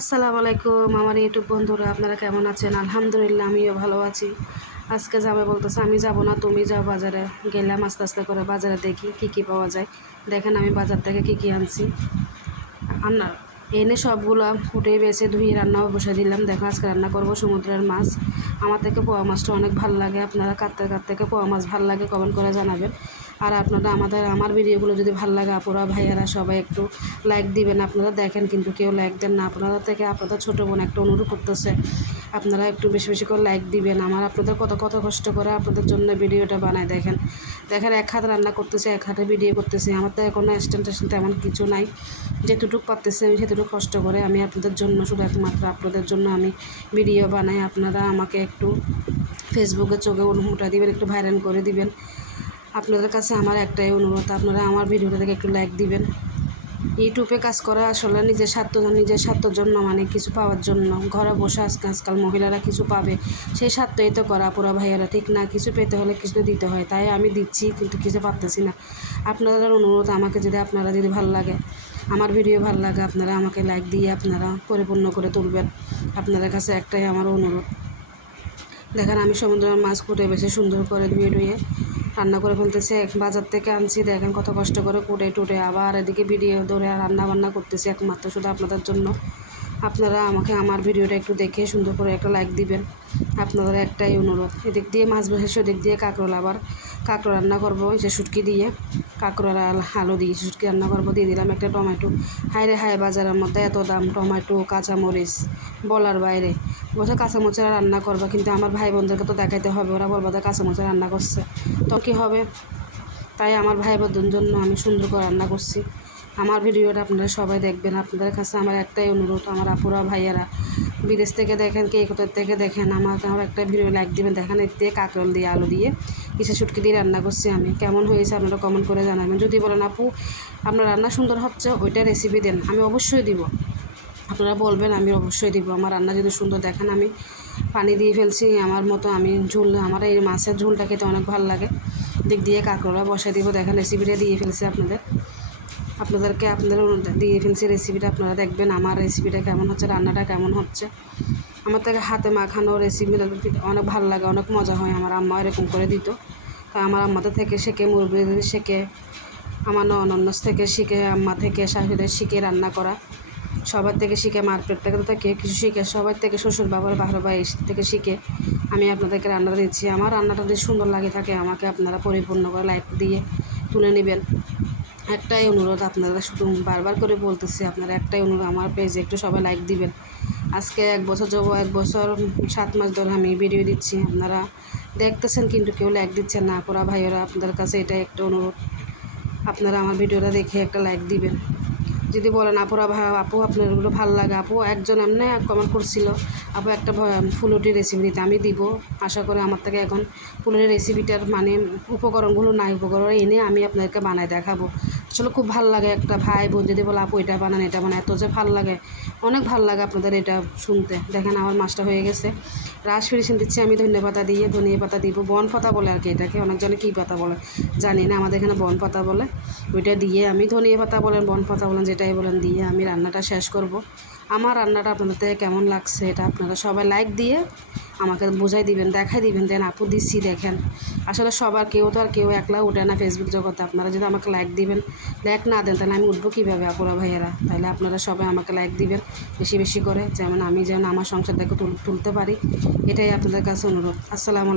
আসসালামু আলাইকুম আমার ইউটিউব বন্ধুরা, আপনারা কেমন আছেন? আলহামদুলিল্লাহ আমিও ভালো আছি। আজকে যাবে বলতেছে, আমি যাব না, তুমি যাও বাজারে। গেলাম আস্তে আস্তে করে বাজারে, দেখি কি কি পাওয়া যায়। দেখেন আমি বাজার থেকে কি কি আনছি। রান্না এনে সবগুলো ফুটে বেছে ধুয়ে রান্নাও বসে দিলাম। দেখো আজকে রান্না করব সমুদ্রের মাছ। আমার থেকে পোয়া মাছটা অনেক ভালো লাগে। আপনারা কার থেকে পোয়া মাছ ভালো লাগে কমেন্ট করে জানাবেন। আর আপনারা আমার ভিডিওগুলো যদি ভালো লাগে, আপুরা ভাইয়ারা সবাই একটু লাইক দিবেন। আপনারা দেখেন কিন্তু কেউ লাইক দেন না। আপনারা থেকে আপনাদের ছোটো বোন একটা অনুরোধ করতেছে, আপনারা একটু বেশি বেশি করে লাইক দিবেন। আমার আপনাদের কত কত কষ্ট করে আপনাদের জন্য ভিডিওটা বানায়। দেখেন দেখেন এক হাতে রান্না করতেছে, এক হাতে ভিডিও করতেছি। আমার তো এখন স্ট্যান্ড তেমন কিছু নাই। যেটুকু পারতেছি আমি সেটুকু কষ্ট করে আমি আপনাদের জন্য, শুধু একমাত্র আপনাদের জন্য আমি ভিডিও বানাই। আপনারা আমাকে একটু ফেসবুকে চোখে উঠা দিবেন, একটু ভাইরাল করে দিবেন। আপনাদের কাছে আমার একটাই অনুরোধ, আপনারা আমার ভিডিওটা থেকে একটু লাইক দিবেন। ইউটিউবে কাজ করা আসলে নিজের স্বার্থের জন্য, মানে কিছু পাওয়ার জন্য। ঘরে বসে আজকাল মহিলারা কিছু পাবে, সেই স্বার্থই তো করা। পুরা ভাইয়ারা ঠিক না, কিছু পেতে হলে কিছু দিতে হয়। তাই আমি দিচ্ছি, কিন্তু কিছু পারতেছি না। আপনাদের অনুরোধ, আমাকে আপনারা যদি ভালো লাগে, আমার ভিডিও ভালো লাগে, আপনারা আমাকে লাইক দিয়ে আপনারা পরিপূর্ণ করে তুলবেন। আপনাদের কাছে একটাই আমার অনুরোধ। দেখেন আমি সমুদ্রের মাছ কুটে বেশি সুন্দর করে ধুয়ে রান্না করে ফেলতেছি। বাজার থেকে আনছি, দেখেন কত কষ্ট করে কুটে টুটে আবার এদিকে ভিডিও ধরে রান্না বান্না করতেছি একমাত্র শুধু আপনাদের জন্য। আপনারা আমাকে আমার ভিডিওটা একটু দেখে সুন্দর করে একটা লাইক দিবেন। আপনাদের একটাই অনুরোধ। এদিক দিয়ে মাছ বসে, সেদিক দিয়ে কাঁকরোল, আবার কাঁকরোল রান্না করবো যে শুটকি দিয়ে, কাঁকরোল আলু দিয়ে শুটকি রান্না করবো। দিয়ে দিলাম একটা টমেটো। হায় হাই বাজারের মধ্যে এত দাম টমেটো, কাঁচামরিচ বলার বাইরে। বলছে কাঁচামরিচেরা রান্না করবে, কিন্তু আমার ভাই বোনদেরকে তো দেখাইতে হবে, ওরা বলবো যে কাঁচামরিচের রান্না করছে, তো কী হবে? তাই আমার ভাই বোনদের জন্য আমি সুন্দর করে রান্না করছি। আমার ভিডিওটা আপনারা সবাই দেখবেন। আপনাদের কাছে আমার একটাই অনুরোধ, আমার আপুরা ভাইয়ারা বিদেশ থেকে দেখেন, কে কোথার থেকে দেখেন, আমার একটা ভিডিও লাইক দিবেন। দেখেন এর দিয়ে কাঁকরোল দিয়ে আলু দিয়ে কিছু শুটকি দিয়ে রান্না করছি আমি। কেমন হয়েছে আপনারা কমেন্ট করে জানাবেন। যদি বলেন আপু আপনার রান্না সুন্দর হচ্ছে, ওইটা রেসিপি দেন, আমি অবশ্যই দিব। আপনারা বলবেন, আমি অবশ্যই দিব। আমার রান্না যদি সুন্দর দেখেন, আমি পানি দিয়ে ফেলছি আমার মতো। আমি ঝোল, আমার এই মাছের ঝোলটা খেতে অনেক ভালো লাগে। দিক দিয়ে কাঁকড়া বসাই দিব। দেখেন রেসিপিটা দিয়ে ফেলছি আপনাদেরকে দিয়ে ফেলছি রেসিপিটা। আপনারা দেখবেন আমার রেসিপিটা কেমন হচ্ছে, রান্নাটা কেমন হচ্ছে। আমার থেকে হাতে মাখানো রেসিপিটা অনেক ভালো লাগে, অনেক মজা হয়। আমার আম্মা এরকম করে দিত। তাই আমার আম্মাদের থেকে শিখে, মুরব্বীদের শিখে, আমার ননদ থেকে শিখে, আম্মা থেকে, শাশুড়িদের শিখে রান্না করা। সবার থেকে শিখে, মার্কেট থেকে কিছু শিখে, সবার থেকে, শ্বশুর বাবার বাহার ভাই থেকে শিখে আমি আপনাদেরকে রান্না দিচ্ছি। আমার রান্নাটা যদি সুন্দর লাগে থাকে, আমাকে আপনারা পরিপূর্ণ করে লাইক দিয়ে তুলে নেবেন। একটাই অনুরোধ, আপনারা শুধু বারবার করে বলতেছি, আপনারা একটাই অনুরোধ, আমার পেজে একটু সবাই লাইক দিবেন। আজকে 1 বছর 1 বছর 7 মাস ধরে আমি ভিডিও দিচ্ছি, আপনারা দেখতেছেন কিন্তু কেউ লাইক দিচ্ছেন না। আপুরা ভাইয়েরা, আপনাদের কাছে এটাই একটা অনুরোধ, আপনারা আমার ভিডিওটা দেখে একটা লাইক দিবেন। যদি বলেন আপুরা আপু আপনার এগুলো ভালো লাগে, আপু একজন এমনি কমেন্ট করছিল, আপু একটা ফুলুটির রেসিপি দিতে, আমি দিব। আশা করি আমার থেকে এখন ফুলুটির রেসিপিটার মানে উপকরণগুলো নাই, উপকরণ এনে আমি আপনাদেরকে বানায় দেখাবো। আসলে খুব ভালো লাগে একটা ভাই বোন যদি বলে আপু এটা বানান এটা বানান, এত যে ভালো লাগে, অনেক ভালো লাগে আপনাদের এটা শুনতে। দেখেন আমার মাছটা হয়ে গেছে। রাস ফিরিশিন দিচ্ছি আমি ধনিয়া পাতা দিব, বন পাতা বলে আর কি এটাকে, অনেকজনে কী পাতা বলে জানি না, আমাদের এখানে বন পাতা বলে। ওইটা দিয়ে আমি ধনিয়া পাতা বলেন, বন পাতা বলেন, যেটাই বলেন, দিয়ে আমি রান্নাটা শেষ করব। আমার রান্নাটা আপনাদের থেকে কেমন লাগছে এটা আপনারা সবাই লাইক দিয়ে আমাকে বোঝাই দিবেন, দেখাই দিবেন, দেন আপু দিচ্ছি দেখেন। আসলে সবার কেউ তো আর কেউ একলা উঠে না ফেসবুক জগতে। আপনারা যদি আমাকে লাইক দিবেন, লাইক না দেন তাহলে আমি উঠবো কীভাবে আপুরা ভাইয়েরা? তাহলে আপনারা সবাই আমাকে লাইক দিবেন বেশি বেশি করে, যেমন আমি যেন আমার সংসারটাকে তুলতে পারি। এটাই আপনাদের কাছে অনুরোধ। আসসালামু আলাইকুম।